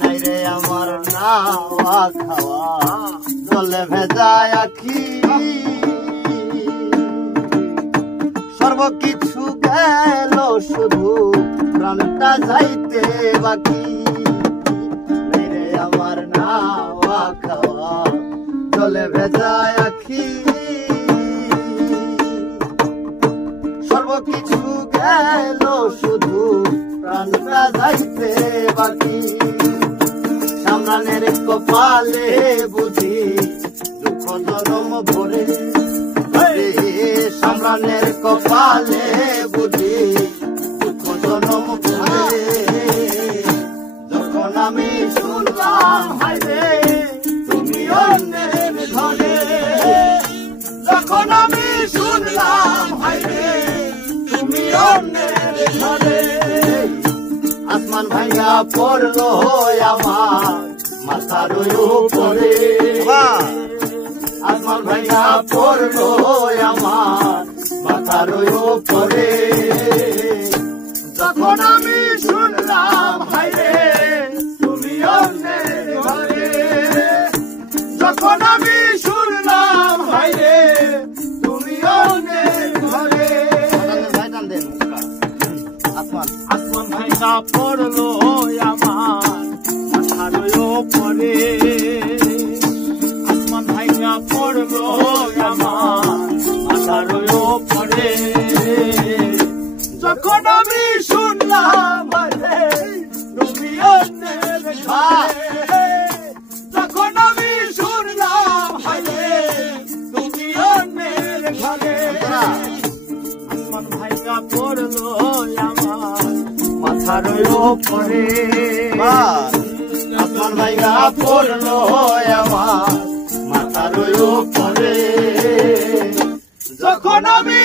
নাই রে আমার নাওয়া খাওয়া জলে ভেজা আখি সর্বকিছু গেল শুধু প্রাণটা যাইতে বাকি নাই রে আমার নাওয়া খাওয়া জলে ভেজা আখি সর্বকিছু গেল শুধু প্রাণটা যাইতে বাকি সামরানের কপালে বুঝি দুঃখ জনম ভরে সামরানের কপালে বুঝি দুঃখ জনম ভরে যখন আমি শুনলাম হাইরে তুমি অন্যের ঘরে যখন আমি শুনলাম হাইরে তুমি অন্যের ঘরে আসমান ভাঙা পড়লো আমার মাথার উপরে আসমান ভাঙা পড়লো আমার মাথার উপরে যখন আমি শুনলাম হাইরে তুমি অন্যের ঘরে যখন আমি শুনলাম হাইরে তুমি অন্যের ঘরে আসমান ভাঙা পড়লো আমার মাথার উপরে আসমান ভাঙা পড়লো আমার মাথার উপরে যখন আমি শুনলাম তুমি অন্যের ঘরে যখন আমি শুনলাম তুমি অন্যের ঘরে আসমান ভাঙা পড়লো আমার মাথার উপরে আসমান ভাঙা পড়লো আমার মাথার উপরে যখন আমি